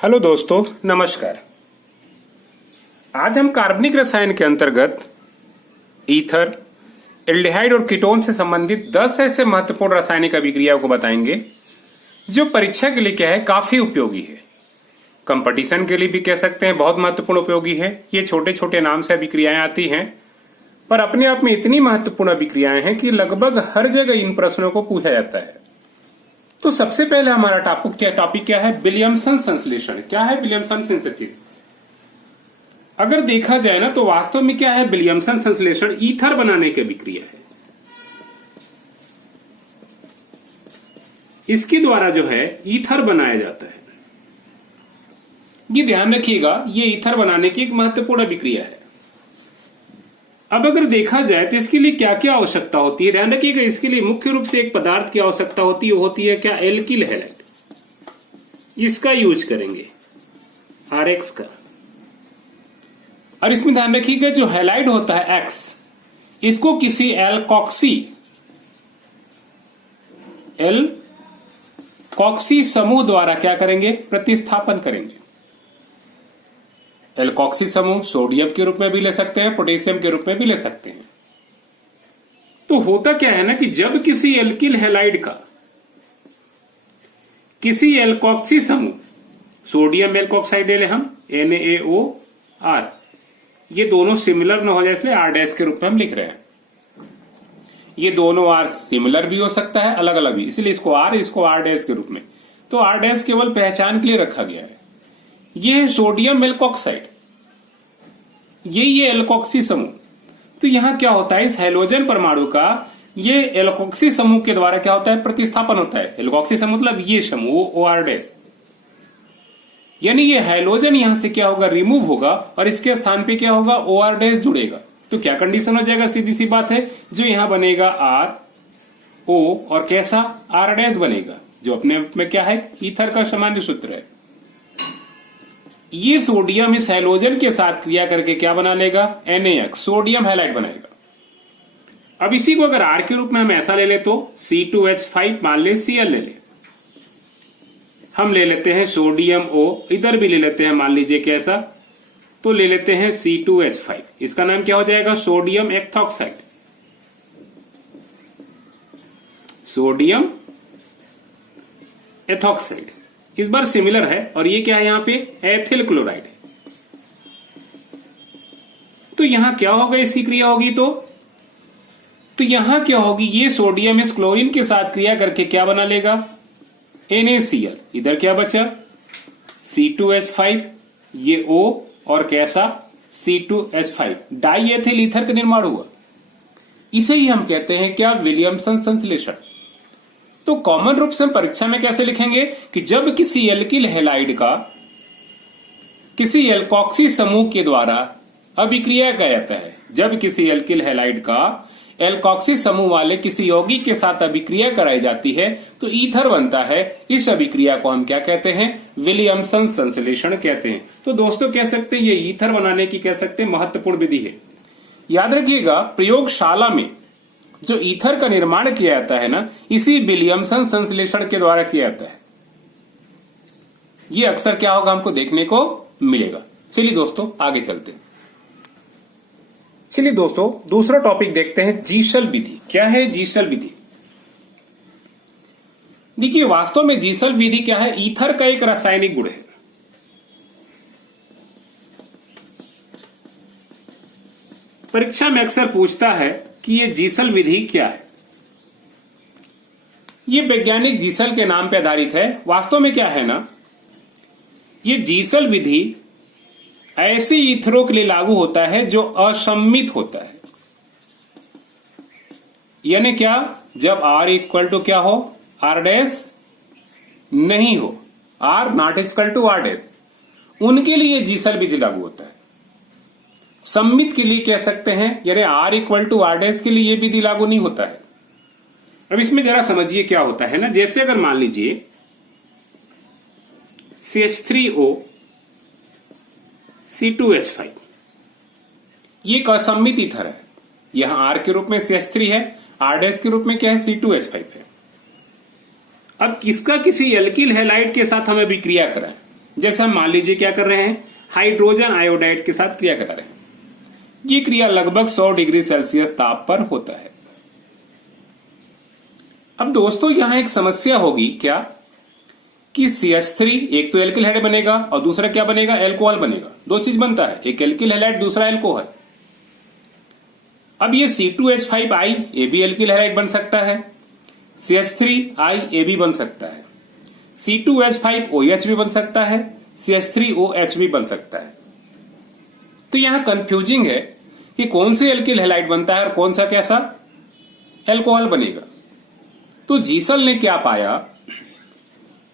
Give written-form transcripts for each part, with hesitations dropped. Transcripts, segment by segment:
Hello दोस्तों, नमस्कार। आज हम कार्बनिक रसायन के अंतर्गत ईथर, एल्डिहाइड और कीटोन से संबंधित 10 ऐसे महत्वपूर्ण रासायनिक अभिक्रियाओं को बताएंगे जो परीक्षा के लिए क्या है, काफी उपयोगी है। कंपटीशन के लिए भी कह सकते हैं बहुत महत्वपूर्ण उपयोगी है। ये छोटे छोटे नाम से अभिक्रियाएं आती हैं, पर अपने आप में इतनी महत्वपूर्ण अभिक्रियाएं हैं कि लगभग हर जगह इन प्रश्नों को पूछा जाता है। तो सबसे पहले हमारा टॉपिक क्या है? विलियमसन संश्लेषण। क्या है विलियमसन संश्लेषण? अगर देखा जाए ना तो वास्तव में क्या है विलियमसन संश्लेषण? ईथर बनाने की अभिक्रिया है। इसके द्वारा जो है ईथर बनाया जाता है। ये ध्यान रखिएगा, ये ईथर बनाने की एक महत्वपूर्ण अभिक्रिया है। अब अगर देखा जाए तो इसके लिए क्या क्या आवश्यकता होती है, ध्यान रखिएगा। इसके लिए मुख्य रूप से एक पदार्थ की आवश्यकता होती है, वो होती है क्या? Alkyl halide. इसका यूज करेंगे, RX का। और इसमें ध्यान रखिएगा जो हैलाइड होता है X, इसको किसी एल्कॉक्सी समूह द्वारा क्या करेंगे? प्रतिस्थापन करेंगे। एल्कॉक्सी समूह सोडियम के रूप में भी ले सकते हैं, पोटेशियम के रूप में भी ले सकते हैं। तो होता क्या है ना कि जब किसी एल्किल हैलाइड का किसी एल्कॉक्सी समूह, सोडियम एल्कॉक्साइड ले हम NaOR, ये दोनों सिमिलर न हो जाए इसलिए R' के रूप में हम लिख रहे हैं। ये दोनों R सिमिलर भी हो सकता है, अलग अलग भी, इसलिए इसको R, इसको R' के रूप में। तो R' केवल पहचान के लिए रखा गया है। ये है सोडियम एल्कोक्साइड, यही है एल्कॉक्सी समूह। तो यहां क्या होता है, इस हैलोजन परमाणु का ये एल्कॉक्सी समूह के द्वारा क्या होता है? प्रतिस्थापन होता है। एल्कॉक्सी समूह मतलब ये समूह OR', यानी ये हैलोजन यहां से क्या होगा? रिमूव होगा और इसके स्थान पे क्या होगा? OR' जुड़ेगा। तो क्या कंडीशन हो जाएगा? सीधी सी बात है, जो यहां बनेगा RO और कैसा? R' बनेगा, जो अपने आप में क्या है? ईथर का सामान्य सूत्र है। ये सोडियम इस हैलोजन के साथ क्रिया करके क्या बना लेगा? NaX, सोडियम हैलाइड बनाएगा। अब इसी को अगर R के रूप में हम ऐसा ले ले तो C2H5, मान ले Cl ले ले, हम ले लेते हैं सोडियम O, इधर भी ले लेते हैं, मान लीजिए कैसा, तो ले लेते हैं C2H5। इसका नाम क्या हो जाएगा? Sodium ethoxide. सोडियम एथॉक्साइड इस बार सिमिलर है, और ये क्या है यहाँ पे? एथिल क्लोराइड है। तो यहां क्या होगा? इसकी क्रिया होगी तो यहां क्या होगी? ये सोडियम इस क्लोरीन के साथ क्रिया करके क्या बना लेगा? NaCl। इधर क्या बचा? C2H5, ये O और कैसा? C2H5, डाई एथिल ईथर का निर्माण हुआ। इसे ही हम कहते हैं क्या? विलियमसन संश्लेषण। तो कॉमन रूप से हम परीक्षा में कैसे लिखेंगे कि जब किसी एल्किल हैलाइड का किसी एल्कॉक्सी समूह के द्वारा अभिक्रिया किया जाता है, जब किसी एल्किल हैलाइड का एल्कॉक्सी समूह वाले किसी यौगिक के साथ अभिक्रिया कराई जाती है तो ईथर बनता है। इस अभिक्रिया को हम क्या कहते हैं? विलियमसन संश्लेषण कहते हैं। तो दोस्तों कह सकते हैं ये ईथर बनाने की कह सकते हैं महत्वपूर्ण विधि है। याद रखिएगा, प्रयोगशाला में जो ईथर का निर्माण किया जाता है ना, इसी विलियमसन संश्लेषण के द्वारा किया जाता है। ये अक्सर क्या होगा? हमको देखने को मिलेगा। चलिए दोस्तों आगे चलते हैं। चलिए दोस्तों दूसरा टॉपिक देखते हैं, जीशल विधि। क्या है जीशल विधि? देखिए वास्तव में जीशल विधि क्या है? ईथर का एक रासायनिक गुण है। परीक्षा में अक्सर पूछता है कि ये जीशल विधि क्या है। ये वैज्ञानिक जीशल के नाम पर आधारित है। वास्तव में क्या है ना, ये जीशल विधि ऐसे ईथरों के लिए लागू होता है जो असम्मित होता है। यानी क्या? जब R इक्वल टू क्या हो? R' नहीं हो, R not equal to R', उनके लिए जीशल विधि लागू होता है। सम्मित के लिए कह सकते हैं, यानी R इक्वल टू R' के लिए यह विधि लागू नहीं होता है। अब इसमें जरा समझिए क्या होता है ना, जैसे अगर मान लीजिए CH3O C2H5, ये एक असम्मित ईथर है। यहां R के रूप में CH3 है, R' के रूप में क्या है? C2H5 है। अब किसका किसी एल्किल हैलाइड के साथ हमें अभिक्रिया कराएं, जैसे हम मान लीजिए क्या कर रहे हैं, हाइड्रोजन आयोडाइड के साथ क्रिया करा रहे हैं। ये क्रिया लगभग 100 डिग्री सेल्सियस ताप पर होता है। अब दोस्तों यहां एक समस्या होगी क्या कि CH3 एक तो एल्किल हैलाइड बनेगा और दूसरा क्या बनेगा, एल्कोहल बनेगा। दो चीज बनता है, एक एल्किल हैलाइड दूसरा एल्कोहल। अब ये C2H5I ये भी एल्किल हैलाइड बन सकता है, CH3I ये भी बन सकता है, C2H5OH भी बन सकता है, CH3OH भी बन सकता है। तो यहां कंफ्यूजिंग है कि कौन से एल्किल हैलाइड बनता है और कौन सा कैसा एल्कोहल बनेगा। तो जीसल ने क्या पाया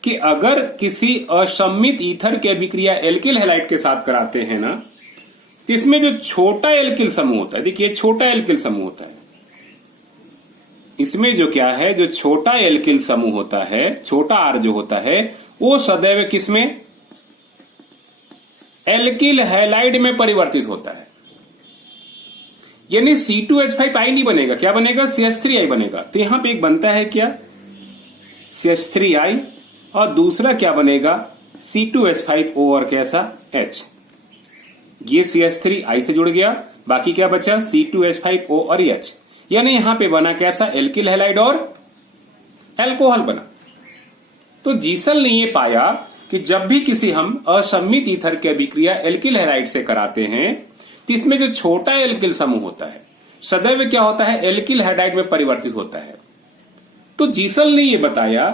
कि अगर किसी असम्मित ईथर की अभिक्रिया एल्किल हैलाइड के साथ कराते हैं ना, तो इसमें जो छोटा एल्किल समूह होता है, देखिए छोटा एल्किल समूह होता है, इसमें जो क्या है, जो छोटा एल्किल समूह होता है, छोटा आर जो होता है, वो सदैव किसमें, एल्किल हैलाइड में परिवर्तित होता है। यानी C2H5I नहीं बनेगा, क्या बनेगा, CH3I बनेगा। तो यहां पे एक बनता है क्या, CH3I, और दूसरा क्या बनेगा, C2H5O और कैसा H। ये CH3I से जुड़ गया, बाकी क्या बचा, C2H5O और H। यानी यहां पे बना कैसा, एल्किल हैलाइड और एल्कोहल बना। तो जीसल ने ये पाया कि जब भी किसी हम असम्मित ईथर की अभिक्रिया एल्किल हैलाइड से कराते हैं, तो इसमें जो छोटा एल्किल समूह होता है सदैव क्या होता है, एल्किल हैलाइड में परिवर्तित होता है। तो जीसल ने यह बताया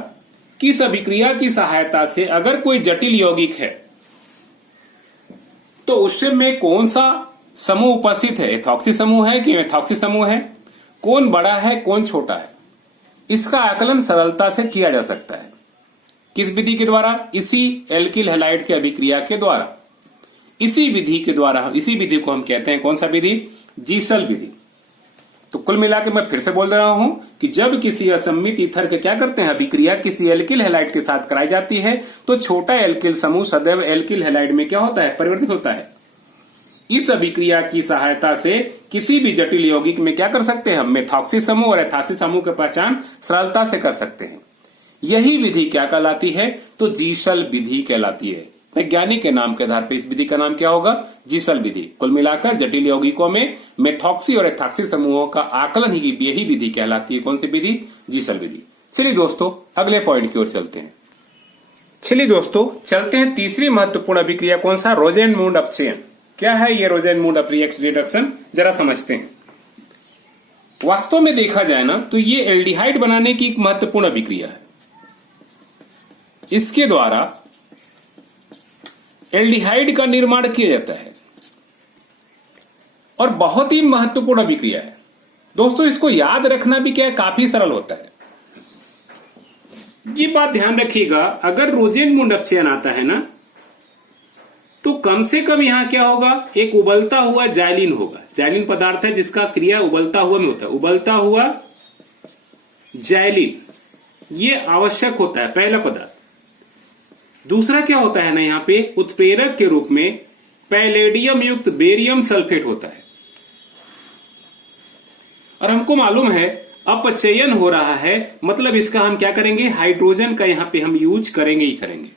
कि इस अभिक्रिया की सहायता से अगर कोई जटिल यौगिक है तो उसमें कौन सा समूह उपस्थित है, एथॉक्सी समूह है कि मेथॉक्सी समूह है, कौन बड़ा है कौन छोटा है, इसका आकलन सरलता से किया जा सकता है। किस विधि के द्वारा, इसी एल्किल हैलाइड की अभिक्रिया के द्वारा, इसी विधि के द्वारा। इसी विधि को हम कहते हैं कौन सा विधि, जीसल विधि। तो कुल मिलाकर मैं फिर से बोल रहा हूं कि जब किसी असम्मित ईथर के क्या करते हैं, अभिक्रिया किसी एल्किल हैलाइड के साथ कराई जाती है, तो छोटा एल्किल समूह सदैव एल्किल हैलाइड में क्या होता है, परिवर्तित होता है। इस अभिक्रिया की सहायता से किसी भी जटिल यौगिक में क्या कर सकते हैं, हम मेथॉक्सी समूह और एथॉक्सी समूह की पहचान सरलता से कर सकते हैं। यही विधि क्या कहलाती है, तो जीसल विधि कहलाती है। वैज्ञानिक के नाम के आधार पर इस विधि का नाम क्या होगा, जीसल विधि। कुल मिलाकर जटिल यौगिकों में मेथॉक्सी और एथॉक्सी समूहों का आकलन ही यही विधि कहलाती है। कौन सी विधि, जीसल विधि। चलिए दोस्तों अगले पॉइंट की ओर चलते हैं। चलिए दोस्तों चलते हैं तीसरी महत्वपूर्ण अभिक्रिया, कौन सा, रोजेनमुंड अपचयन। क्या है ये रोजेनमुंड रिडक्शन, जरा समझते हैं। वास्तव में देखा जाए ना तो ये एल्डिहाइड बनाने की एक महत्वपूर्ण अभिक्रिया है। इसके द्वारा एल्डिहाइड का निर्माण किया जाता है और बहुत ही महत्वपूर्ण अभिक्रिया है दोस्तों। इसको याद रखना भी क्या है, काफी सरल होता है। ये बात ध्यान रखिएगा, अगर रोजेनमुंड अपचयन आता है ना, तो कम से कम यहां क्या होगा, एक उबलता हुआ जाइलिन होगा। जाइलिन पदार्थ है जिसका क्रिया उबलता हुआ में होता है, उबलता हुआ जाइलिन, ये आवश्यक होता है पहला पदार्थ। दूसरा क्या होता है ना, यहां पे उत्प्रेरक के रूप में पैलेडियम युक्त बेरियम सल्फेट होता है। और हमको मालूम है अपचयन हो रहा है, मतलब इसका हम क्या करेंगे, हाइड्रोजन का यहां पे हम यूज करेंगे ही करेंगे।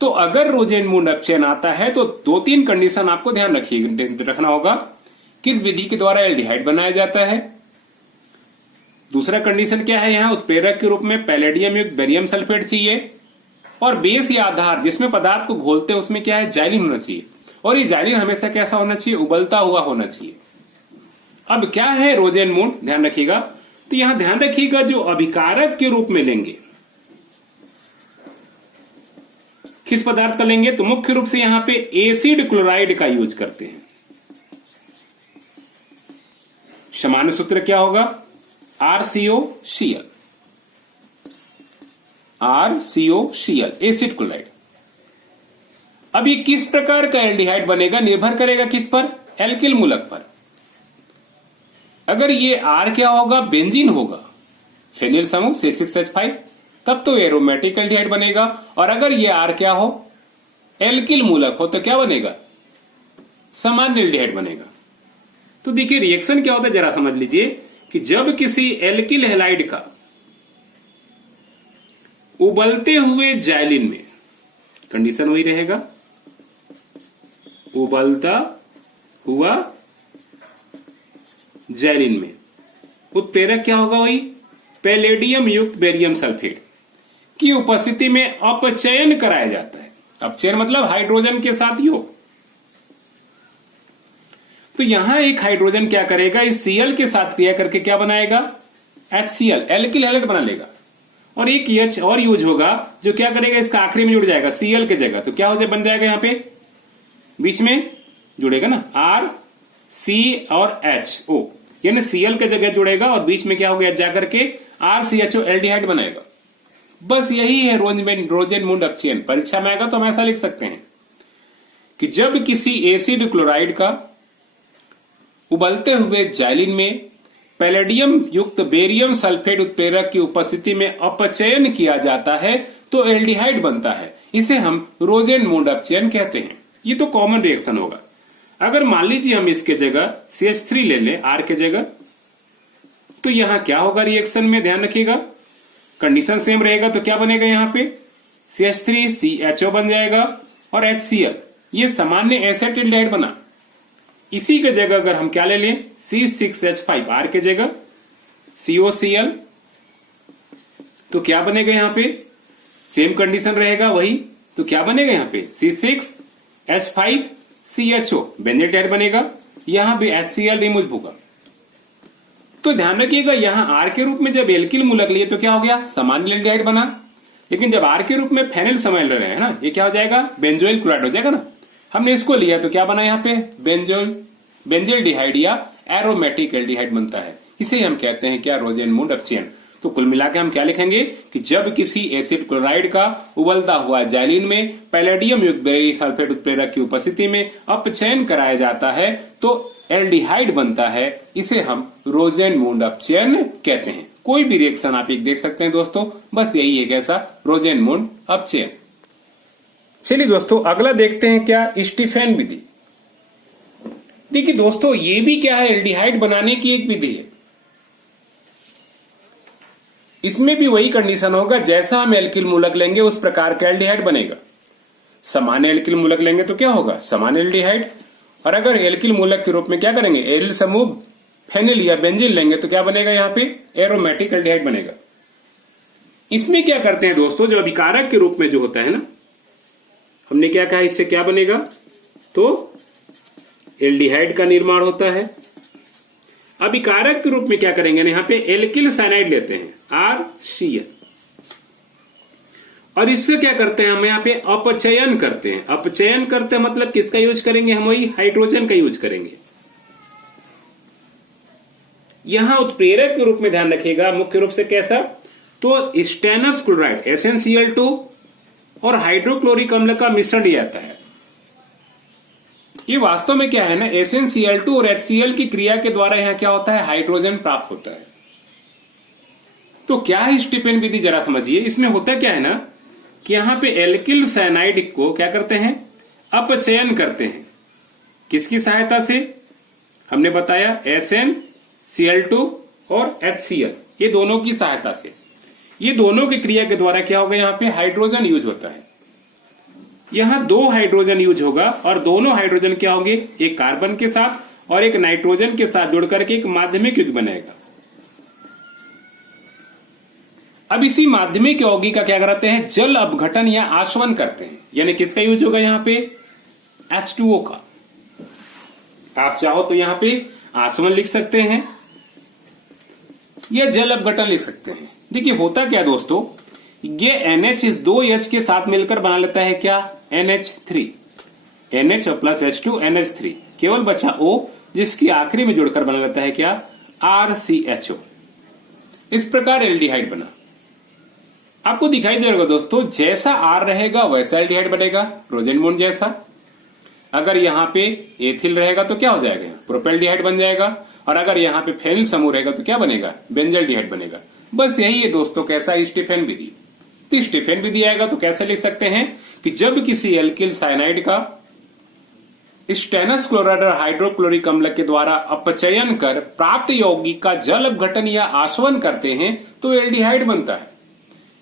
तो अगर रोजेनमुंड अपचयन आता है तो 2-3 कंडीशन आपको ध्यान रखना होगा। किस विधि के द्वारा एल्डिहाइड बनाया जाता है, दूसरा कंडीशन क्या है, यहां उत्प्रेरक के रूप में पैलेडियम युक्त बेरियम सल्फेट चाहिए, और बेस या आधार जिसमें पदार्थ को घोलते हैं उसमें क्या है, जाइलिन होना चाहिए। और ये जाइलिन हमेशा कैसा होना चाहिए, उबलता हुआ होना चाहिए। अब क्या है रोजेनमुंड, ध्यान रखिएगा। तो यहां ध्यान रखिएगा, जो अभिकारक के रूप में लेंगे, किस पदार्थ का लेंगे, तो मुख्य रूप से यहां पे एसिड क्लोराइड का यूज करते हैं। सामान्य सूत्र क्या होगा, RCOCl, RCOCl, एसिड क्लोराइड। अब ये किस प्रकार का एल्डिहाइड बनेगा, निर्भर करेगा किस पर, एल्किल मूलक पर। अगर ये R क्या होगा, बेंजीन होगा, फेनिल समूह C6H5, तब तो एरोमेटिक एल्डिहाइड बनेगा। और अगर ये R क्या हो, एल्किल मूलक हो, तो क्या बनेगा, सामान्य एल्डिहाइड बनेगा। तो देखिए रिएक्शन क्या होता है, जरा समझ लीजिए कि जब किसी एल्किल हैलाइड का उबलते हुए जाइलिन में कंडीशन वही रहेगा, उबलता हुआ जैलीन में उत्प्रेरक क्या होगा, वही पैलेडियम युक्त बेरियम सल्फेट की उपस्थिति में अपचयन कराया जाता है। अपचयन मतलब हाइड्रोजन के साथ योग। तो यहां एक हाइड्रोजन क्या करेगा, इस Cl के साथ क्रिया करके क्या बनाएगा, HCl एल्किल हैलाइड बना लेगा। और एक H और यूज होगा जो क्या करेगा, इसका आखिरी में जुड़ जाएगा Cl के जगह, तो क्या हो जाए, बन जाएगा यहां पे बीच में जुड़ेगा ना R C और HO, यानी Cl के जगह जुड़ेगा और बीच में क्या हो गया, जाकर के RCHO एल्डिहाइड बनाएगा। बस यही है रोजेनमुंड अपचयन। परीक्षा में आएगा तो हम ऐसा लिख सकते हैं कि जब किसी एसिड क्लोराइड का उबलते हुए जैलीन में पैलेडियम युक्त बेरियम सल्फेट उत्प्रेरक की उपस्थिति में अपचयन किया जाता है तो एल्डिहाइड बनता है। इसे हम रोजेनमुंड अपचयन कहते हैं। ये तो कॉमन रिएक्शन होगा। अगर मान लीजिए हम इसके जगह CH3 ले लें R के जगह, तो यहां क्या होगा रिएक्शन में, ध्यान रखिएगा, कंडीशन सेम रहेगा। तो क्या बनेगा, यहां पे CH3 CHO बन जाएगा और HCl, ये सामान्य एसिटाल्डिहाइड बना। इसी के जगह अगर हम क्या ले लें, C6H5 R के जगह COCl, तो क्या बनेगा, यहां पे सेम कंडीशन रहेगा वही। तो क्या बनेगा यहां पे C6H5CHO बेंजील्डिहाइड बनेगा। यहां भी HCl रिमूव होगा। तो ध्यान रखिएगा, यहां R के रूप में जब एल्किल मूलक लिए तो क्या हो गया, सामान्य एल्डिहाइड बना। लेकिन जब R के रूप में फेनिल समझ रहे हैं ना, ये क्या हो जाएगा, बेंजोइल क्लोराइड हो जाएगा ना। हमने इसको लिया तो क्या बना यहाँ पे, बेंजील्डिहाइड या एरोमेटिक एल्डिहाइड बनता है। इसे हम कहते हैं क्या, रोजेनमुंड अपचयन। तो कुल मिलाकर हम क्या लिखेंगे कि जब किसी एसिड क्लोराइड का उबलता हुआ जैलीन में पैलेडियम युक्त बेरियम सल्फेट उत्प्रेरक की उपस्थिति में अपचयन कराया जाता है तो एल्डिहाइड बनता है। इसे हम रोजेनमुंड अपचयन कहते हैं। कोई भी रिएक्शन आप एक देख सकते हैं दोस्तों, बस यही है कैसा, रोजेनमुंड अपचयन। चलिए दोस्तों अगला देखते हैं क्या, स्टीफेन विधि। देखिए दोस्तों ये भी क्या है, एल्डिहाइड बनाने की एक विधि है। इसमें भी वही कंडीशन होगा, जैसा हम एल्किल मूलक लेंगे उस प्रकार का एल्डिहाइड बनेगा। सामान्य एल्किल मूलक लेंगे तो क्या होगा, सामान्य एल्डिहाइड। और अगर एल्किल मूलक के रूप में क्या करेंगे, एरिल समूह फेनिल या बेंजीन लेंगे तो क्या बनेगा, यहाँ पे एरोमेटिक एल्डिहाइड बनेगा। इसमें क्या करते हैं दोस्तों, जो अभिकारक के रूप में जो होता है ना, हमने क्या कहा, इससे क्या बनेगा, तो एल्डिहाइड का निर्माण होता है। अभिकारक के रूप में क्या करेंगे, यहाँ पे एल्किल साइनाइड लेते हैं RCl, और इससे क्या करते हैं, हम यहाँ पे अपचयन करते हैं। अपचयन करते हैं मतलब किसका यूज करेंगे, हम वही हाइड्रोजन का यूज करेंगे। यहां उत्प्रेरक के रूप में ध्यान रखिएगा मुख्य रूप से कैसा, तो स्टेनस क्लोराइड SnCl2 और हाइड्रोक्लोरिक अम्ल का मिश्रण लिया जाता है। ये वास्तव में क्या है ना, SnCl2 और HCl की क्रिया के द्वारा यहां क्या होता है, हाइड्रोजन प्राप्त होता है। तो क्या है स्टीफेन विधि, जरा समझिए। इसमें होता क्या है ना कि यहां पे एल्किल साइनाइड को क्या करते हैं, अपचयन करते हैं। किसकी सहायता से, हमने बताया SnCl2 और HCl, ये दोनों की सहायता से। ये दोनों की क्रिया के द्वारा क्या होगा, यहाँ पे हाइड्रोजन यूज होता है। यहां 2 हाइड्रोजन यूज होगा और दोनों हाइड्रोजन क्या होंगे, एक कार्बन के साथ और एक नाइट्रोजन के साथ जुड़ करके एक माध्यमिक युग्म बनेगा। अब इसी माध्यमिक यौगिक का क्या करते हैं, जल अपघटन या आसवन करते हैं। यानी किसका यूज होगा, यहाँ पे H2O का। आप चाहो तो यहाँ पे आसवन लिख सकते हैं या जल अपघटन लिख सकते हैं। देखिए होता क्या दोस्तों, ये NH इस 2H के साथ मिलकर बना लेता है क्या, NH3, NH plus H2 NH3, केवल बचा O जिसकी आखिरी में जुड़कर बना लेता है क्या, RCHO। इस प्रकार एल्डिहाइड बना। आपको दिखाई दे रहा दोस्तों, जैसा R रहेगा वैसा एल्डिहाइड बनेगा, रोजेनमुंड जैसा। अगर यहाँ पे एथिल रहेगा तो क्या हो जाएगा, प्रोपेल्डिहाइड बन जाएगा। और अगर यहाँ पे फेनिल समूह रहेगा तो क्या बनेगा, बेंजल्डिहाइड बनेगा। बस यही है दोस्तों कैसा, स्टीफेन विधि। तो स्टीफेन विधि आएगा तो कैसे लिख सकते हैं कि जब किसी एल्किल साइनाइड का स्टेनस क्लोराइड और हाइड्रोक्लोरिक अम्ल के द्वारा अपचयन कर प्राप्त यौगिक का जल अपघटन या आसवन करते हैं तो एल्डिहाइड बनता है।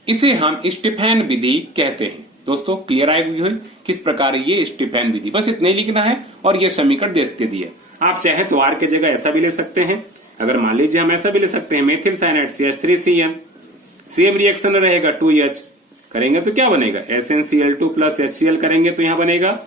इसे हम स्टीफेन विधि कहते हैं। दोस्तों क्लियर आएगी हुई किस प्रकार ये स्टीफेन विधि, बस इतने लिखना है और ये समीकरण दे दिए। आप चाहे तो आर के जगह ऐसा भी ले सकते हैं, अगर मान लीजिए हम ऐसा भी ले सकते हैं methyl cyanide CH3CN, same reaction रहेगा 2H करेंगे तो क्या बनेगा SnCl2 प्लस HCl करेंगे तो यहां बनेगा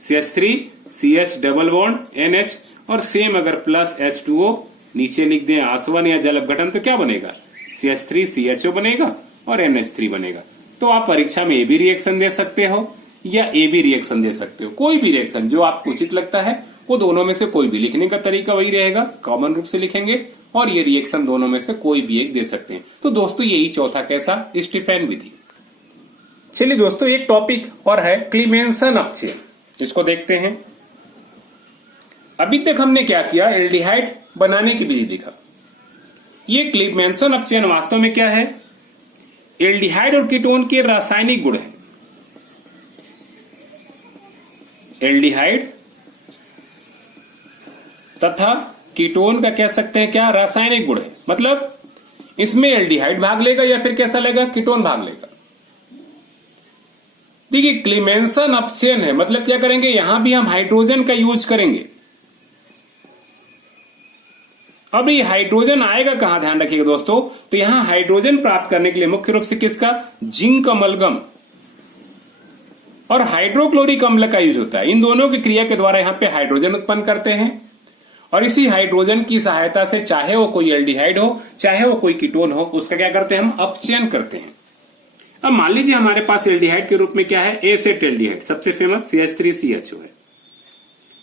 CH3 CH double bond NH और सेम अगर प्लस H2O नीचे लिख दें आसवन या जल अपघटन तो क्या बनेगा CH3 CHO बनेगा और NH3 बनेगा। तो आप परीक्षा में ए बी रिएक्शन दे सकते हो या ए बी रिएक्शन दे सकते हो, कोई भी रिएक्शन जो आपको उचित लगता है वो दोनों में से कोई भी, लिखने का तरीका वही रहेगा, कॉमन रूप से लिखेंगे और ये रिएक्शन दोनों में से कोई भी एक दे सकते हैं। तो दोस्तों यही चौथा कैसा स्टीफेन विधि। चलिए दोस्तों एक टॉपिक और है क्लीमेंसन अपचयन, इसको देखते हैं। अभी तक हमने क्या किया, एल्डिहाइड बनाने की विधि देखा। ये क्लीमेंसन अपचयन वास्तव में क्या है, एल्डिहाइड और कीटोन के रासायनिक गुण है। एल्डिहाइड तथा कीटोन का कह सकते हैं क्या रासायनिक गुण है, मतलब इसमें एल्डिहाइड भाग लेगा या फिर कैसा लेगा कीटोन भाग लेगा। देखिए क्लीमेंसन अपचयन है, मतलब क्या करेंगे, यहां भी हम हाइड्रोजन का यूज करेंगे। अब ये हाइड्रोजन आएगा कहां, ध्यान रखिएगा दोस्तों, तो यहां हाइड्रोजन प्राप्त करने के लिए मुख्य रूप से किसका, जिंक अमलगम और हाइड्रोक्लोरिक अम्ल का यूज होता है। इन दोनों की क्रिया के द्वारा यहां पे हाइड्रोजन उत्पन्न करते हैं और इसी हाइड्रोजन की सहायता से चाहे वो कोई एल्डिहाइड हो चाहे वो कोई कीटोन हो, उसका क्या करते हैं हम अपचयन करते हैं। अब मान लीजिए हमारे पास एल्डिहाइड के रूप में क्या है, एसेटेल्डिहाइड, सबसे फेमस CH3CHO है।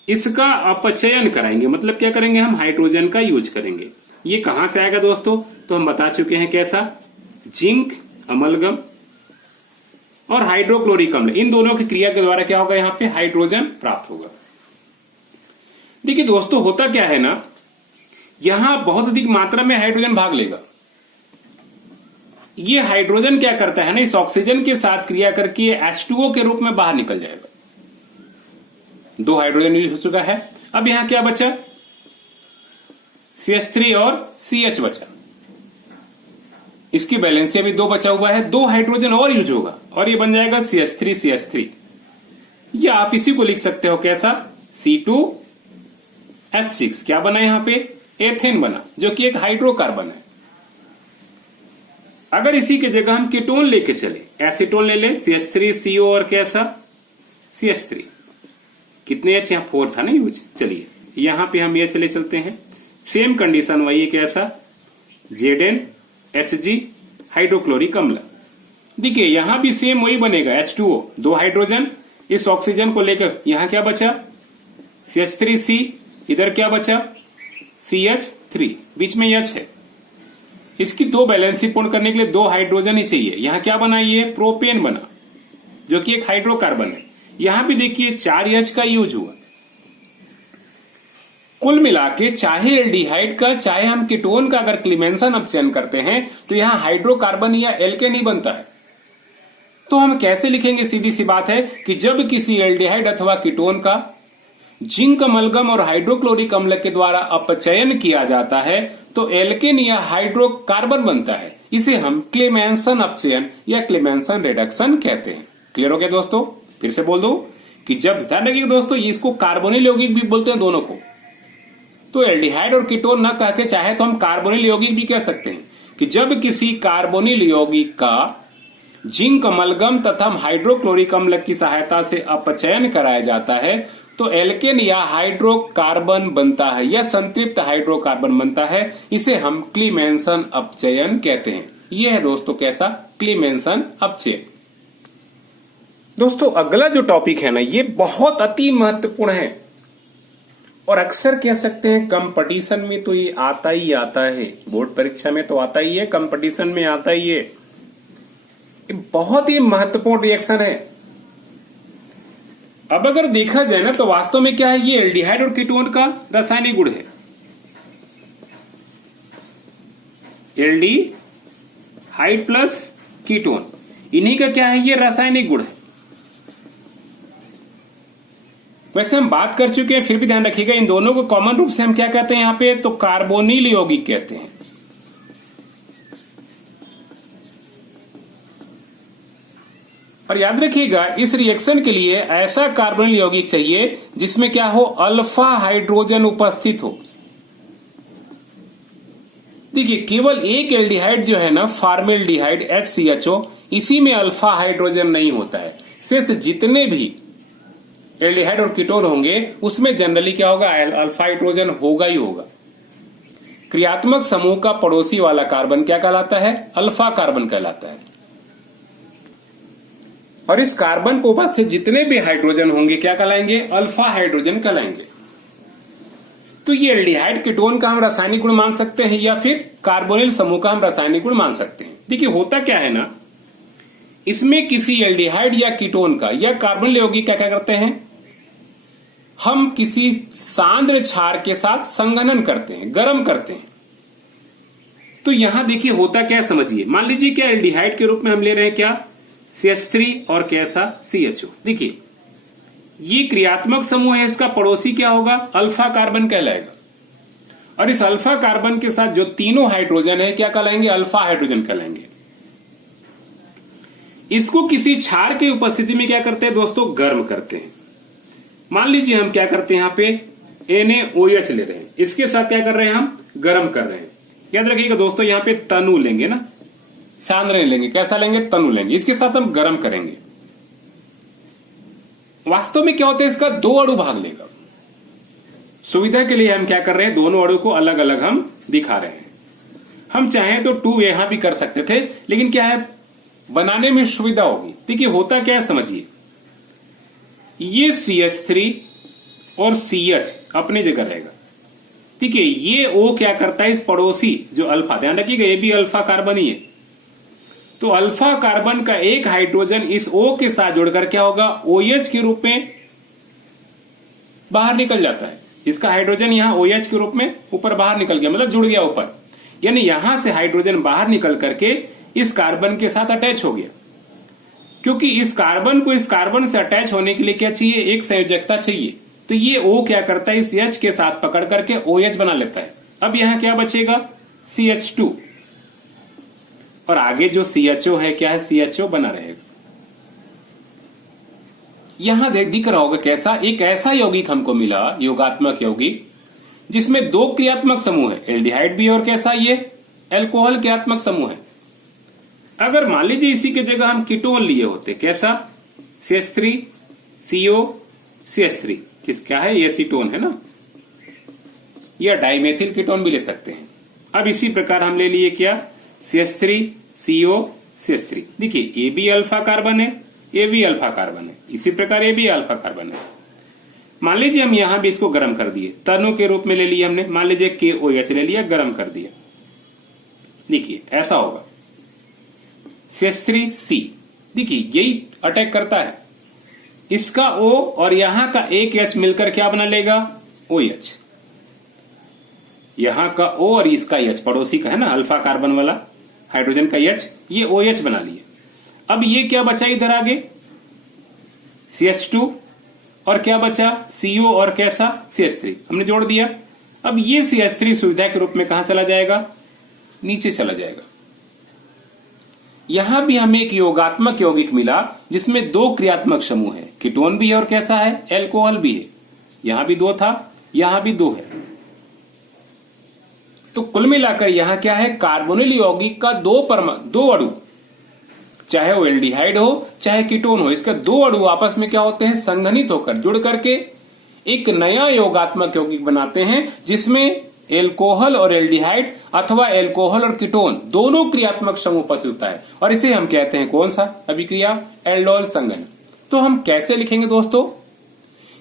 इसका अपचयन कराएंगे, मतलब क्या करेंगे हम हाइड्रोजन का यूज करेंगे। ये कहां से आएगा दोस्तों, तो हम बता चुके हैं कैसा, जिंक अमलगम और हाइड्रोक्लोरिक अम्ल, इन दोनों की क्रिया के द्वारा क्या होगा, यहां पे हाइड्रोजन प्राप्त होगा। देखिए दोस्तों होता क्या है ना, यहां बहुत अधिक मात्रा में हाइड्रोजन भाग लेगा। ये हाइड्रोजन क्या करता है ना, इस ऑक्सीजन के साथ क्रिया करके H2O के रूप में बाहर निकल जाएगा। 2 हाइड्रोजन यूज हो चुका है। अब यहां क्या बचा, CH3 और CH बचा। इसकी बैलेंस अभी 2 बचा हुआ है, 2 हाइड्रोजन और यूज होगा और ये बन जाएगा CH3CH3, या आप इसी को लिख सकते हो कैसा, C2H6। क्या बना यहां पे, एथेन बना, जो कि एक हाइड्रोकार्बन है। अगर इसी के जगह हम कीटोन लेके चले, एसीटोन ले ले, CH3CO और कैसा CH3, कितने H, यहां 4 था ना यूज। चलिए यहां पे हम ये चले चलते हैं, सेम कंडीशन वही है कैसा, ZnHg हाइड्रोक्लोरिक अम्ल। देखिए यहां भी सेम वही बनेगा, H2O, 2 हाइड्रोजन, इस ऑक्सीजन को लेकर यहां क्या बचा, CH3C, इधर क्या बचा CH3, बीच में H है। इसकी 2 बैलेंसी पूर्ण करने के लिए 2 हाइड्रोजन ही चाहिए। यहां क्या बना, ये प्रोपेन बना, जो कि एक हाइड्रोकार्बन है। यहां भी देखिए 4 H का यूज हुआ। कुल मिला के चाहे एल्डिहाइड का चाहे हम कीटोन का अगर क्लीमेंसन अपचयन करते हैं तो यहां हाइड्रोकार्बन या एल्केन ही बनता है। तो हम कैसे लिखेंगे, सीधी सी बात है कि जब किसी एल्डिहाइड अथवा कीटोन का जिंक अमलगम और हाइड्रोक्लोरिक अम्ल के द्वारा अपचयन किया जाता है तो एल्केन या हाइड्रोकार्बन बनता है। इसे हम क्लीमेंसन अपचयन या क्लीमेंसन रिडक्शन कहते हैं। क्लियर हो गया दोस्तों, फिर से बोल दो कि जब, ध्यान रखिए दोस्तों, इसको कार्बोनिल यौगिक भी बोलते हैं दोनों को। तो एल्डिहाइड और कीटोन ना कह के चाहे तो हम कार्बोनिल यौगिक भी कह सकते हैं कि जब किसी कार्बोनिल यौगिक का जिंक अमलगम तथा हाइड्रोक्लोरिक अम्ल की सहायता से अपचयन कराया जाता है तो एल्केन या हाइड्रोकार्बन बनता है या संतृप्त हाइड्रोकार्बन बनता है। इसे हम क्लीमेंसन अपचयन कहते हैं। यह है दोस्तों कैसा, क्लीमेंसन अपचयन। दोस्तों अगला जो टॉपिक है ना, ये बहुत अति महत्वपूर्ण है और अक्सर कह सकते हैं कंपटीशन में तो ये आता ही आता है, बोर्ड परीक्षा में तो आता ही है, कंपटीशन में आता ही है। ये बहुत ही महत्वपूर्ण रिएक्शन है। अब अगर देखा जाए ना तो वास्तव में क्या है, ये एल्डिहाइड और कीटोन का रासायनिक गुण है। एल्डिहाइड प्लस कीटोन, इन्हीं का क्या है, ये रासायनिक गुण है। वैसे हम बात कर चुके हैं, फिर भी ध्यान रखिएगा इन दोनों को कॉमन रूप से हम क्या कहते हैं यहां पे, तो कार्बोनिल यौगिक कहते हैं। और याद रखिएगा इस रिएक्शन के लिए ऐसा कार्बोनिल यौगिक चाहिए जिसमें क्या हो, अल्फा हाइड्रोजन उपस्थित हो। देखिए केवल एक एल्डिहाइड जो है ना, फॉर्मेल्डिहाइड HCHO, इसी में अल्फा हाइड्रोजन नहीं होता है। शेष जितने भी एल्डिहाइड और कीटोन होंगे उसमें जनरली क्या होगा, अल्फा हाइड्रोजन होगा ही होगा। क्रियात्मक समूह का पड़ोसी वाला कार्बन क्या कहलाता है, अल्फा कार्बन कहलाता है। और इस कार्बन के ऊपर से जितने भी हाइड्रोजन होंगे क्या कहलाएंगे, अल्फा हाइड्रोजन कहलाएंगे। तो ये एल्डिहाइड कीटोन का हम रासायनिक गुण मान सकते हैं या फिर कार्बोनिल समूह का हम रासायनिक गुण मान सकते हैं। देखिए होता क्या है ना, इसमें किसी एल्डिहाइड या कीटोन का या कार्बोनिल यौगिक क्या करते हैं, हम किसी सांद्र क्षार के साथ संघनन करते हैं, गर्म करते हैं। तो यहां देखिए होता क्या है समझिए। मान लीजिए क्या एल्डिहाइड के रूप में हम ले रहे हैं क्या, CH3 और कैसा CHO। देखिए ये क्रियात्मक समूह है, इसका पड़ोसी क्या होगा, अल्फा कार्बन कहलाएगा। और इस अल्फा कार्बन के साथ जो तीनों हाइड्रोजन है क्या कहलाएंगे, अल्फा हाइड्रोजन कहलाएंगे। इसको किसी क्षार की उपस्थिति में क्या करते हैं दोस्तों, गर्म करते हैं। मान लीजिए हम क्या करते हैं, यहां पे NaOH ले रहे हैं, इसके साथ क्या कर रहे हैं, हम गर्म कर रहे हैं। याद रखिएगा दोस्तों यहां पे तनु लेंगे ना, सांद्र नहीं लेंगे, कैसा लेंगे, तनु लेंगे, इसके साथ हम गर्म करेंगे। वास्तव में क्या होता है, इसका दो अणु भाग लेगा। सुविधा के लिए हम क्या कर रहे हैं, दोनों अणु को अलग अलग हम दिखा रहे हैं। हम चाहें तो 2 यहां भी कर सकते थे, लेकिन क्या है बनाने में सुविधा होगी। देखिए होता क्या है समझिए, ये CH3 और CH अपनी जगह रहेगा। ठीक है, ये O क्या करता है, इस पड़ोसी जो अल्फा, ध्यान रखिएगा ये भी अल्फा कार्बन ही है, तो अल्फा कार्बन का एक हाइड्रोजन इस O के साथ जुड़कर क्या होगा, OH के रूप में बाहर निकल जाता है। इसका हाइड्रोजन यहां OH के रूप में ऊपर बाहर निकल गया, मतलब जुड़ गया ऊपर, यानी यहां से हाइड्रोजन बाहर निकल करके इस कार्बन के साथ अटैच हो गया। क्योंकि इस कार्बन को इस कार्बन से अटैच होने के लिए क्या चाहिए, एक संयोजकता चाहिए। तो ये O क्या करता है, इस H के साथ पकड़ करके OH बना लेता है। अब यहां क्या बचेगा, CH2, और आगे जो CHO है क्या है, CHO बना रहेगा। यहां दिख रहा होगा कैसा, एक ऐसा यौगिक हमको मिला, योगात्मक यौगिक, जिसमें 2 क्रियात्मक समूह है, एल्डिहाइड भी और कैसा ये एल्कोहल क्रियात्मक समूह है। अगर मान लीजिए इसी के जगह हम कीटोन लिए होते, कैसा, CH3 CO CH3, क्या है, ये एसीटोन है ना, या डाइमेथिल कीटोन भी ले सकते हैं। अब इसी प्रकार हम ले लिए क्या, CH3 CO CH3। देखिए ये भी अल्फा कार्बन है, ये भी अल्फा कार्बन है, इसी प्रकार ये भी अल्फा कार्बन है। मान लीजिए हम यहां भी इसको गर्म कर दिए, तनु के रूप में ले लिया हमने, मान लीजिए KOH ले लिया, गर्म कर दिया। देखिए ऐसा होगा, CH3C, देखिए यही अटैक करता है। इसका O और यहां का एक H मिलकर क्या बना लेगा, OH। यहां का O और इसका H पड़ोसी का है ना, अल्फा कार्बन वाला हाइड्रोजन का H, ये OH बना लिया। अब ये क्या बचा इधर आगे, CH2 और क्या बचा, CO और कैसा, CH3 हमने जोड़ दिया। अब ये CH3 सुविधा के रूप में कहां चला जाएगा, नीचे चला जाएगा। यहां भी हमें एक योगात्मक यौगिक मिला जिसमें 2 क्रियात्मक समूह है, कीटोन भी है और कैसा है, एल्कोहल भी है। यहां भी 2 था, यहां भी 2 है। तो कुल मिलाकर यहां क्या है, कार्बोनिल यौगिक का 2 अणु, चाहे वो एल्डिहाइड हो चाहे कीटोन हो, इसके 2 अणु आपस में क्या होते हैं, संघनित होकर जुड़ करके एक नया योगात्मक यौगिक बनाते हैं, जिसमें एल्कोहल और एल्डिहाइड अथवा एल्कोहल और कीटोन दोनों क्रियात्मक समूह उपस्थित होता है, और इसे हम कहते हैं कौन सा अभिक्रिया, एल्डोल संघनन। तो हम कैसे लिखेंगे दोस्तों,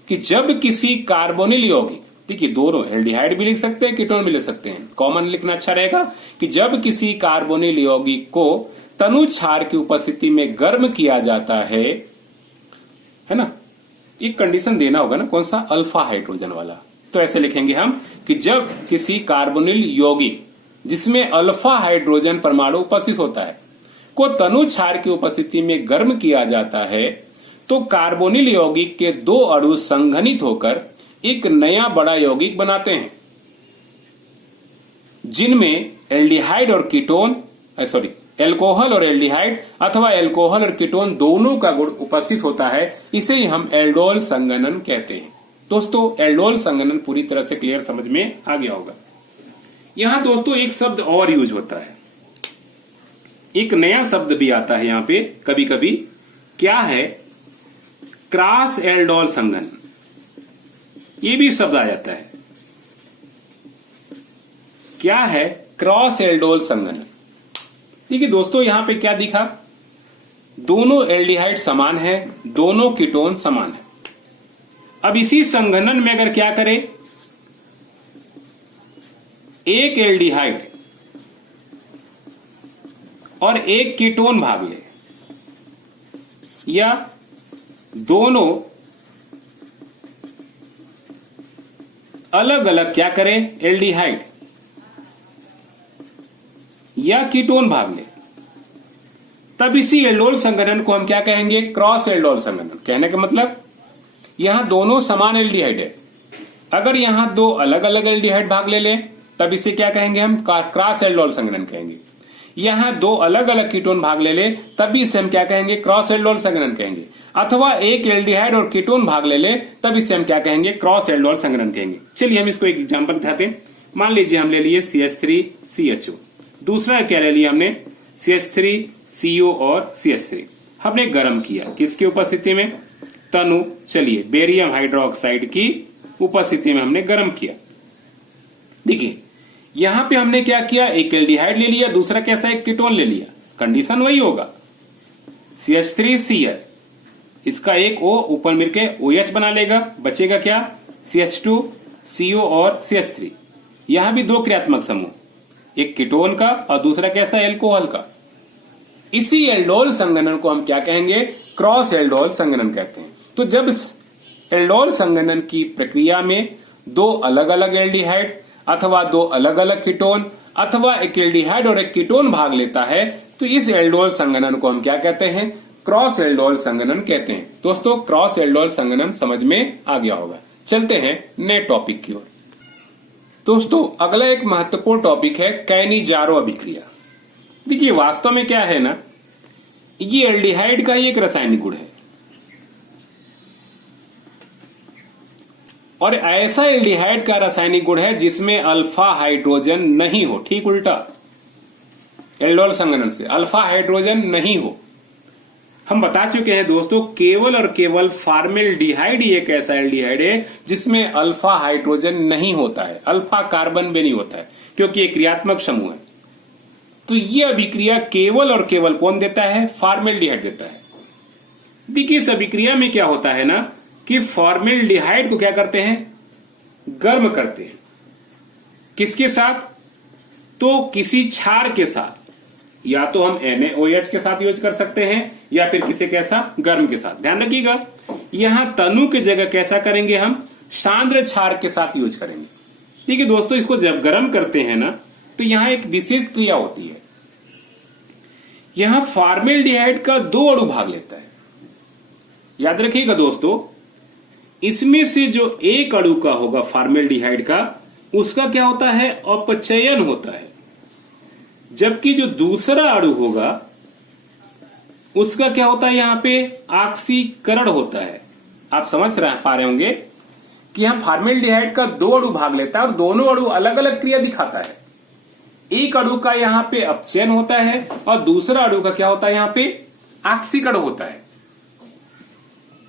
कि जब किसी कार्बोनिल यौगिक, देखिए दोनों एल्डिहाइड भी लिख सकते हैं, कीटोन भी लिख सकते हैं, कॉमन लिखना अच्छा रहेगा, कि जब किसी कार्बोनिल यौगिक को तनु क्षार की उपस्थिति में गर्म किया जाता है ना, एक कंडीशन देना होगा ना, कौन सा, अल्फा हाइड्रोजन वाला। तो ऐसे लिखेंगे हम कि जब किसी कार्बोनिल यौगिक जिसमें अल्फा हाइड्रोजन परमाणु उपस्थित होता है को तनु क्षार की उपस्थिति में गर्म किया जाता है, तो कार्बोनिल यौगिक के 2 अणु संघनित होकर एक नया बड़ा यौगिक बनाते हैं, जिनमें एल्डिहाइड और कीटोन एल्कोहल और एल्डिहाइड अथवा एल्कोहल और कीटोन दोनों का गुण उपस्थित होता है, इसे ही हम एल्डोल संघनन कहते हैं। दोस्तों एल्डोल संघनन पूरी तरह से क्लियर समझ में आ गया होगा। यहां दोस्तों एक शब्द और यूज होता है, एक नया शब्द भी आता है यहां पे कभी कभी, क्या है? क्रॉस एल्डोल संघनन, ये भी शब्द आ जाता है। क्या है? क्रॉस एल्डोल संघनन। देखिए दोस्तों यहां पे क्या दिखा, दोनों एल्डिहाइड समान है, दोनों कीटोन समान है। अब इसी संघनन में अगर क्या करें, एक एल्डिहाइड और एक कीटोन भाग ले, या दोनों अलग अलग क्या करें, एल्डिहाइड या कीटोन भाग ले, तब इसी एल्डोल संघनन को हम क्या कहेंगे? क्रॉस एल्डोल संघनन। कहने का मतलब यहां दोनों समान एल्डिहाइड है, अगर यहां दो अलग अलग एल्डिहाइड भाग ले लें तब इसे क्या कहेंगे? हम क्रॉस एल्डोल संघनन कहेंगे। यहां दो अलग अलग कीटोन भाग ले ले तब इसे हम क्या कहेंगे? क्रॉस एल्डोल संघनन कहेंगे। अथवा एक एल्डिहाइड और कीटोन भाग ले ले तब इसे हम क्या कहेंगे? क्रॉस एल्डोल संघनन कहेंगे। चलिए हम इसको एक एग्जांपल दिखाते हैं। मान लीजिए हम ले लिए CH3CHO, दूसरा क्या ले लिया हमने? CH3CO और CH3। हमने गर्म किया किसकी उपस्थिति में? तनु। चलिए बेरियम हाइड्रोक्साइड की उपस्थिति में हमने गर्म किया। देखिए यहां पे हमने क्या किया, एक एल्डिहाइड ले लिया, दूसरा कैसा? एक कीटोन ले लिया। कंडीशन वही होगा, CH3CH, इसका एक O ऊपर मिलके OH बना लेगा, बचेगा क्या? CH2CO और CH3। यहां भी दो क्रियात्मक समूह, एक कीटोन का और दूसरा कैसा? एल्कोहल का। इसी एल्डोल संघनन को हम क्या कहेंगे? क्रॉस एल्डोल संघनन कहते हैं। तो जब एल्डोल संघनन की प्रक्रिया में दो अलग अलग एल्डिहाइड अथवा दो अलग अलग कीटोन अथवा एक एल्डिहाइड और एक कीटोन भाग लेता है, तो इस एल्डोल संघनन को हम क्या कहते हैं? क्रॉस एल्डोल संघनन कहते हैं। दोस्तों क्रॉस एल्डोल संघनन समझ में आ गया होगा। चलते हैं नए टॉपिक की ओर। दोस्तों अगला एक महत्वपूर्ण टॉपिक है कैनिजारो अभिक्रिया। देखिए वास्तव में क्या है ना, ये एल्डिहाइड का ही एक रासायनिक गुण है, और ऐसा एल्डिहाइड का रासायनिक गुण है जिसमें अल्फा हाइड्रोजन नहीं हो। ठीक उल्टा, एल्डोल संघनन से अल्फा हाइड्रोजन नहीं हो। हम बता चुके हैं दोस्तों, केवल और केवल फॉर्मेल्डिहाइड ही एक ऐसा एल्डिहाइड है जिसमें अल्फा हाइड्रोजन नहीं होता है, अल्फा कार्बन भी नहीं होता है, क्योंकि ये क्रियात्मक समूह है। तो ये अभिक्रिया केवल और केवल कौन देता है? फॉर्मेल्डिहाइड देता है। देखिए इस अभिक्रिया में क्या होता है ना कि फॉर्मेल्डिहाइड को क्या करते हैं? गर्म करते हैं। किसके साथ? तो किसी क्षार के साथ, या तो हम NaOH के साथ यूज कर सकते हैं या फिर किसी कैसा? गर्म के साथ। ध्यान रखिएगा यहां तनु की जगह कैसा करेंगे? हम सांद्र क्षार के साथ यूज करेंगे। ठीक है दोस्तों, इसको जब गर्म करते हैं ना तो यहां एक विशेष क्रिया होती है। यहां फॉर्मेल्डिहाइड का दो अणु भाग लेता है। याद रखिएगा दोस्तों, इसमें से जो एक अणु का होगा फॉर्मेल्डिहाइड का, उसका क्या होता है? अपचयन होता है। जबकि जो दूसरा अणु होगा उसका क्या होता है? यहां पे ऑक्सीकरण होता है। आप समझ पा रहे होंगे कि यहां फॉर्मेल्डिहाइड का दो अणु भाग लेता है और दोनों अणु अलग अलग क्रिया दिखाता है। एक अणु का यहां पे अपचयन होता है और दूसरा अणु का क्या होता है? यहां पे ऑक्सीकरण होता है।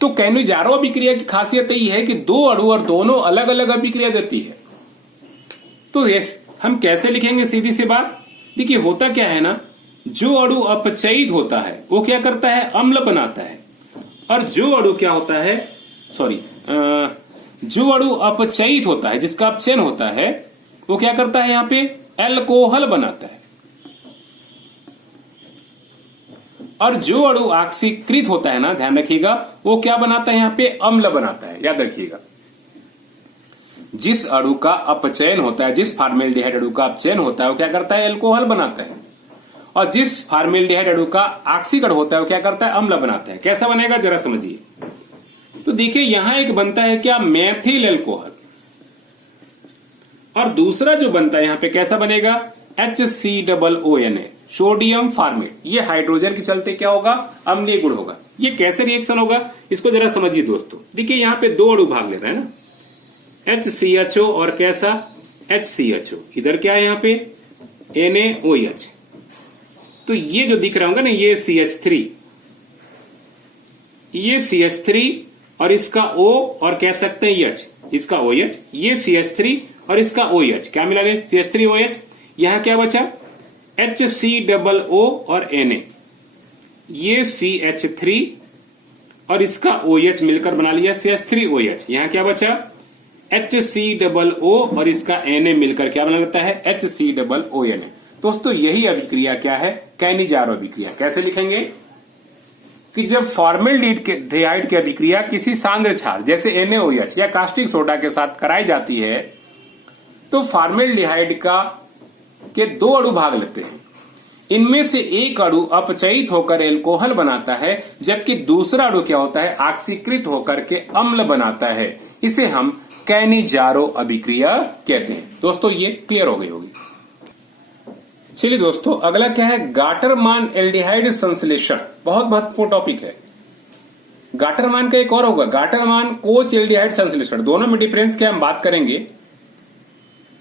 तो कैनिजारो अभिक्रिया की खासियत यही है कि दो अणु और दोनों अलग अलग अभिक्रिया देती है। तो हम कैसे लिखेंगे? सीधी सी बात, देखिए होता क्या है ना, जो अणु अपचयित होता है वो क्या करता है? अम्ल बनाता है। और जो अणु क्या होता है, जो अणु अपचयित होता है, जिसका अपचयन होता है, वो क्या करता है? यहां पे एल्कोहल बनाता है। और जो अणु ऑक्सीकृत होता है ना, ध्यान रखिएगा, वो क्या बनाता है? यहां पे अम्ल बनाता है। याद रखिएगा, जिस अणु का अपचयन होता है, जिस फॉर्मेल्डिहाइड अणु का अपचयन होता है, वो क्या करता है? एल्कोहल बनाता है। और जिस फॉर्मेल्डिहाइड अणु का ऑक्सीकरण होता है, वो क्या करता है? अम्ल बनाता है। कैसा बनेगा जरा समझिए। तो देखिए यहां एक बनता है क्या? मैथिल एल्कोहल। और दूसरा जो बनता है यहां पे कैसा बनेगा? HCOONA। Sodium format. ये हाइड्रोजन के चलते क्या होगा, अम्लीय गुण होगा। ये कैसे रिएक्शन होगा इसको जरा समझिए दोस्तों। देखिए यहाँ पे दो अणु भाग ले रहे हैं ना, HCHO और कैसा HCHO। इधर क्या है यहाँ पे NaOH। तो ये जो दिख रहा होगा ना ये CH3, ये CH3 और इसका O और कह सकते हैं H, इसका OH। ये CH3 और इसका OH क्या मिला रे, CH3OH। यहां क्या बचा HCOO और Na। ये CH3 और इसका OH मिलकर बना लिया CH3OH। यहां क्या बचा HCOO और इसका Na मिलकर क्या बना लेता है HCOONA। दोस्तों यही अभिक्रिया क्या है, कैनिजारो अभिक्रिया। कैसे लिखेंगे कि जब फॉर्मेल्डिहाइड की अभिक्रिया किसी सांद्र क्षार जैसे NaOH या कास्टिक सोडा के साथ कराई जाती है तो फॉर्मेल्डिहाइड के दो अणु भाग लेते हैं। इनमें से एक अणु अपचयित होकर एल्कोहल बनाता है, जबकि दूसरा अणु क्या होता है, ऑक्सीकृत होकर के अम्ल बनाता है। इसे हम कैनिजारो अभिक्रिया कहते हैं। दोस्तों ये क्लियर हो गई होगी। चलिए दोस्तों अगला क्या है, गाटरमान एल्डिहाइड संश्लेषण। बहुत महत्वपूर्ण टॉपिक है। गाटरमान का एक और होगा गाटरमान कोच एल्डिहाइड संश्लेषण। दोनों में डिफरेंस क्या हम बात करेंगे।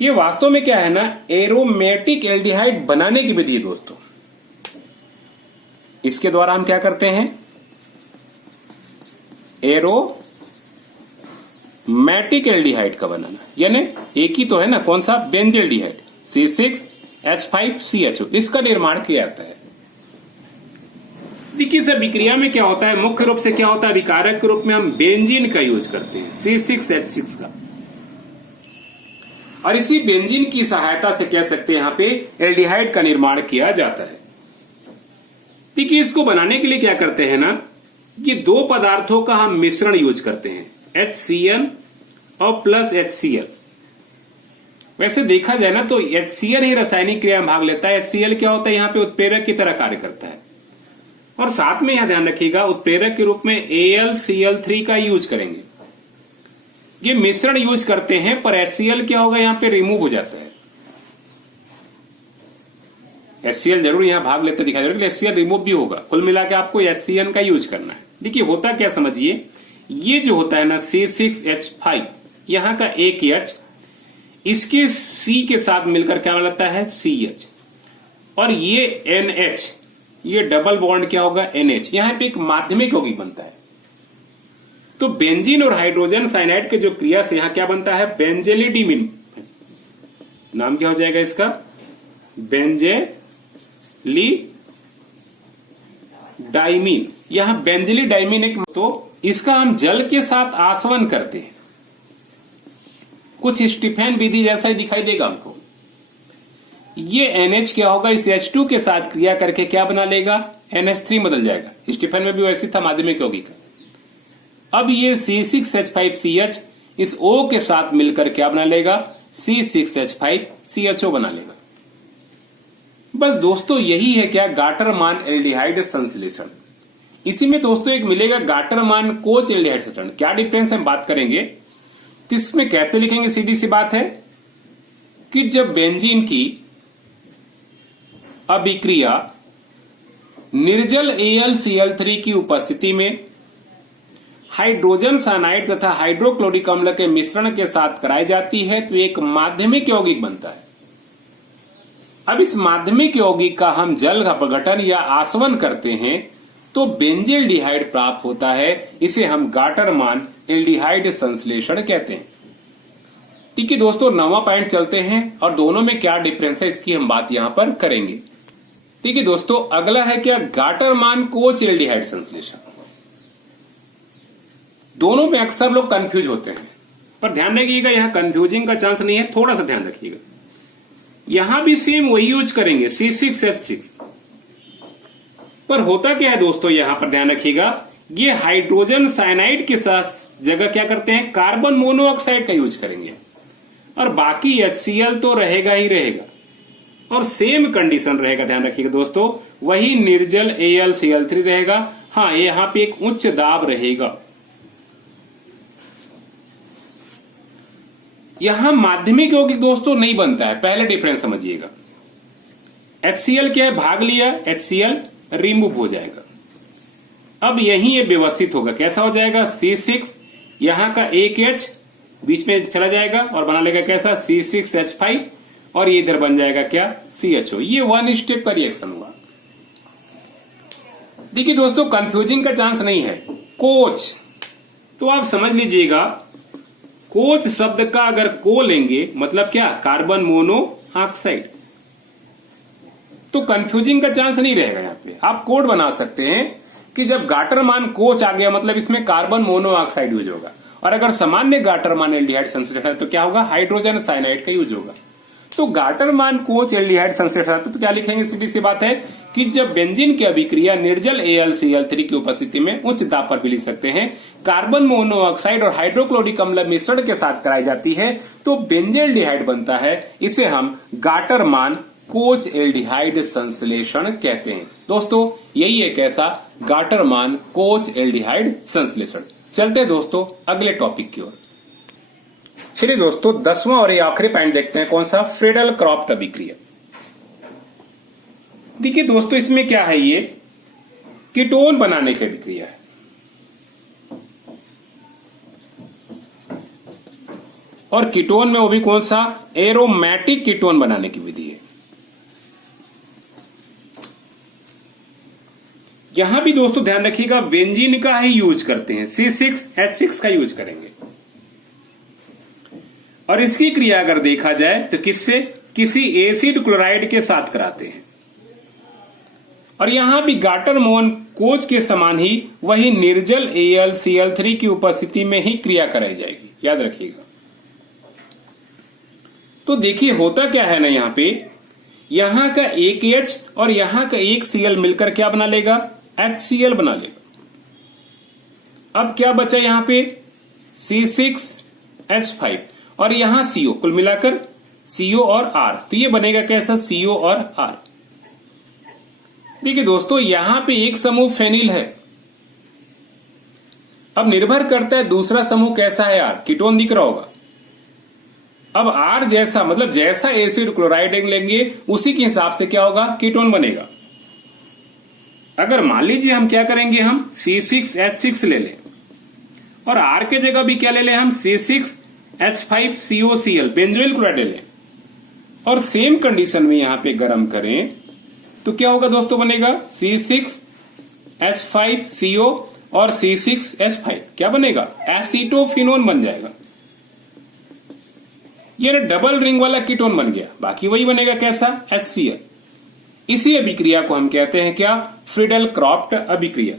ये वास्तव में क्या है ना, एरोमेटिक एल्डिहाइड बनाने की विधि है दोस्तों। इसके द्वारा हम क्या करते हैं, एरोमेटिक एल्डिहाइड का बनाना। यानी एक ही तो है ना, कौन सा, बेंजील्डिहाइड C6H5CHO, इसका निर्माण किया जाता है। देखिए इस अभिक्रिया में क्या होता है, मुख्य रूप से क्या होता है, अभिकारक के रूप में हम बेंजीन का यूज करते हैं C6H6 का। और इसी बेंजीन की सहायता से कह सकते हैं यहां पे एल्डिहाइड का निर्माण किया जाता है। देखिए इसको बनाने के लिए क्या करते हैं ना, ये दो पदार्थों का हम मिश्रण यूज करते हैं, HCl और प्लस HCl। वैसे देखा जाए ना तो HCl ही रासायनिक क्रिया में भाग लेता है। HCl क्या होता है, यहाँ पे उत्प्रेरक की तरह कार्य करता है। और साथ में यहां ध्यान रखिएगा उत्प्रेरक के रूप में AlCl3 का यूज करेंगे। ये मिश्रण यूज करते हैं पर HCl क्या होगा, यहां पे रिमूव हो जाता है। HCl जरूर यहां भाग लेते दिखाई दे रहा है, HCl रिमूव भी होगा। कुल मिला के आपको HCl का यूज करना है। देखिए होता क्या समझिए, ये जो होता है ना C6H5, यहां का एक H इसके C के साथ मिलकर क्या मिलता है CH, और ये NH, ये डबल बॉन्ड क्या होगा NH। यहां पे एक माध्यमिक यौगिक बनता है। तो बेंजीन और हाइड्रोजन साइनाइड के जो क्रिया से यहां क्या बनता है, बेंजेलिडिमिन। नाम क्या हो जाएगा इसका, बेंजेलिडाइमीन। यहां बेंजेलिडाइमीन एक, तो इसका हम जल के साथ आसवन करते हैं। कुछ स्टीफेन विधि जैसा ही दिखाई देगा हमको। ये NH क्या होगा, इस H2 के साथ क्रिया करके क्या बना लेगा, NH3 बदल जाएगा। स्टीफेन में भी वैसे था माध्यमिक यौगिक। अब ये C6H5CH इस O के साथ मिलकर क्या बना लेगा, C6H5CHO बना लेगा। बस दोस्तों यही है क्या, गाटरमान एल्डिहाइड संश्लेषण। इसी में दोस्तों एक मिलेगा गाटरमान कोच एल्डिहाइड संश्लेषण। क्या डिफरेंस हम बात करेंगे, तो इसमें कैसे लिखेंगे, सीधी सी बात है कि जब बेंजीन की अभिक्रिया निर्जल AlCl3 की उपस्थिति में हाइड्रोजन साइनाइड तथा हाइड्रोक्लोरिक अम्ल के मिश्रण के साथ कराई जाती है तो एक माध्यमिक यौगिक बनता है। अब इस माध्यमिक यौगिक का हम जल अपघटन या आसवन करते हैं तो बेंजील्डिहाइड प्राप्त होता है। इसे हम गाटरमान एल्डिहाइड संश्लेषण कहते हैं। ठीक है दोस्तों, 9वां पॉइंट चलते हैं और दोनों में क्या डिफरेंस है इसकी हम बात यहां पर करेंगे। ठीक है दोस्तों, अगला है क्या, गाटरमान कोच एल्डिहाइड संश्लेषण। दोनों में अक्सर लोग कंफ्यूज होते हैं, पर ध्यान रखिएगा यहां कंफ्यूजिंग का चांस नहीं है, थोड़ा सा ध्यान रखिएगा। यहां भी सेम वही यूज करेंगे C6H6, पर होता क्या है दोस्तों, यहां पर ध्यान रखिएगा, ये हाइड्रोजन साइनाइड के साथ जगह क्या करते हैं, कार्बन मोनोऑक्साइड का यूज करेंगे, और बाकी HCl तो रहेगा ही रहेगा, और सेम कंडीशन रहेगा। ध्यान रखिएगा दोस्तों, वही निर्जल AlCl3 रहेगा। हाँ, यहां पे एक उच्च दाब रहेगा। यहां माध्यमिक यौगिक दोस्तों नहीं बनता है, पहले डिफरेंस समझिएगा। HCl क्या है, भाग लिया, HCl रिमूव हो जाएगा। अब यही ये व्यवस्थित होगा, कैसा हो जाएगा, C6, यहां का एक H बीच में चला जाएगा और बना लेगा कैसा, C6H5, और ये इधर बन जाएगा क्या, CHO। ये वन स्टेप का रिएक्शन हुआ। देखिए दोस्तों, कंफ्यूजिंग का चांस नहीं है। कोच, तो आप समझ लीजिएगा, कोच शब्द का अगर को लेंगे मतलब क्या, कार्बन मोनोऑक्साइड, तो कंफ्यूजिंग का चांस नहीं रहेगा। यहां पे आप कोड बना सकते हैं कि जब गाटरमान कोच आ गया मतलब इसमें कार्बन मोनोऑक्साइड यूज होगा, और अगर सामान्य गाटरमान एल्डिहाइड संश्लेषण है तो क्या होगा, हाइड्रोजन साइनाइड का यूज होगा। तो गाटरमान कोच एल्डिहाइड संश्लेषण तो क्या लिखेंगे, सीधी सी बात है कि जब बेंजीन की अभिक्रिया निर्जल AlCl3 की उपस्थिति में उच्च दाब पर भी लिख सकते हैं, कार्बन मोनोऑक्साइड और हाइड्रोक्लोरिक अम्ल मिश्रण के साथ कराई जाती है तो बेंजेल्डिहाइड बनता है। इसे हम गाटरमान कोच एल्डिहाइड संश्लेषण कहते हैं। दोस्तों यही एक ऐसा गाटरमान कोच एल्डिहाइड संश्लेषण। चलते हैं दोस्तों अगले टॉपिक की ओर। चलिए दोस्तों 10वां और ये आखिरी पॉइंट देखते हैं, कौन सा, फ्रीडल क्रॉफ्ट अभिक्रिया। देखिए दोस्तों इसमें क्या है, ये कीटोन बनाने की अभिक्रिया है। और कीटोन में वो भी कौन सा, एरोमेटिक कीटोन बनाने की विधि है। यहां भी दोस्तों ध्यान रखिएगा, बेंजीन का ही यूज करते हैं, C6H6 का यूज करेंगे। और इसकी क्रिया अगर देखा जाए तो किससे, किसी एसिड क्लोराइड के साथ कराते हैं। और यहां भी गाटरमोन कोच के समान ही वही निर्जल AlCl3 की उपस्थिति में ही क्रिया कराई जाएगी, याद रखिएगा। तो देखिए होता क्या है ना, यहां का एक H और यहां का एक Cl मिलकर क्या बना लेगा, HCl बना लेगा। अब क्या बचा यहां पे, C6H5 और यहां CO, कुल मिलाकर CO और R, तो ये बनेगा कैसा, CO और R। देखिए दोस्तों यहां पे एक समूह फेनिल है, अब निर्भर करता है दूसरा समूह कैसा है, R, कीटोन दिख रहा होगा। अब R जैसा मतलब जैसा एसिड क्लोराइड लेंगे उसी के हिसाब से क्या होगा, कीटोन बनेगा। अगर मान लीजिए हम क्या करेंगे, हम C6H6 ले लें और R के जगह भी क्या ले लें, हम C6H5COCl बेंजोइल क्लोराइड ले लें और सेम कंडीशन में यहां पे गर्म करें तो क्या होगा दोस्तों, बनेगा C6H5CO और C6H5 क्या बनेगा, एसीटोफिनोन बन जाएगा। ये डबल रिंग वाला कीटोन बन गया, बाकी वही बनेगा कैसा, HCl। इसी अभिक्रिया को हम कहते हैं क्या, फ्रीडल क्रॉफ्ट अभिक्रिया।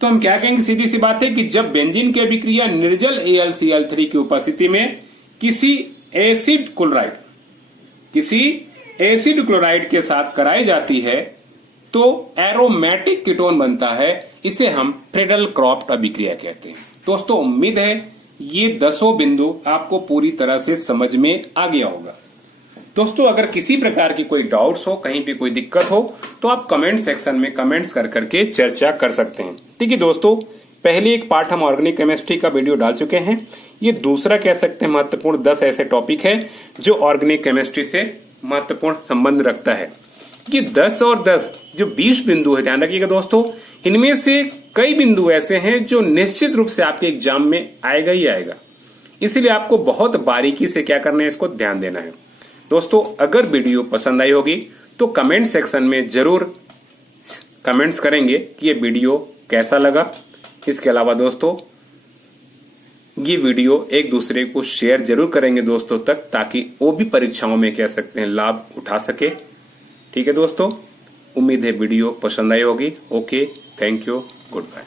तो हम क्या कहेंगे, सीधी सी बात है कि जब बेंजीन की अभिक्रिया निर्जल AlCl3 की उपस्थिति में किसी एसिड क्लोराइड के साथ कराई जाती है तो एरोमेटिक कीटोन बनता है। इसे हम फ्रीडल क्रॉफ्ट अभिक्रिया कहते हैं। दोस्तों उम्मीद है ये 10 बिंदु आपको पूरी तरह से समझ में आ गया होगा। दोस्तों अगर किसी प्रकार की कोई डाउट्स हो, कहीं पे कोई दिक्कत हो तो आप कमेंट सेक्शन में कमेंट्स कर करके चर्चा कर सकते हैं। ठीक है दोस्तों, पहले एक पार्ट हम ऑर्गेनिक केमिस्ट्री का वीडियो डाल चुके हैं, ये दूसरा कह सकते हैं महत्वपूर्ण 10 ऐसे टॉपिक है जो ऑर्गेनिक केमिस्ट्री से महत्वपूर्ण संबंध रखता है। ये 10 और 10 जो 20 बिंदु है, ध्यान रखिएगा दोस्तों, इनमें से कई बिंदु ऐसे हैं जो निश्चित रूप से आपके एग्जाम में आएगा ही आएगा, इसलिए आपको बहुत बारीकी से क्या करना है, इसको ध्यान देना है। दोस्तों अगर वीडियो पसंद आई होगी तो कमेंट सेक्शन में जरूर कमेंट्स करेंगे कि ये वीडियो कैसा लगा। इसके अलावा दोस्तों ये वीडियो एक दूसरे को शेयर जरूर करेंगे दोस्तों तक, ताकि वो भी परीक्षाओं में कह सकते हैं लाभ उठा सके। ठीक है दोस्तों, उम्मीद है वीडियो पसंद आई होगी। Okay, thank you, good bye.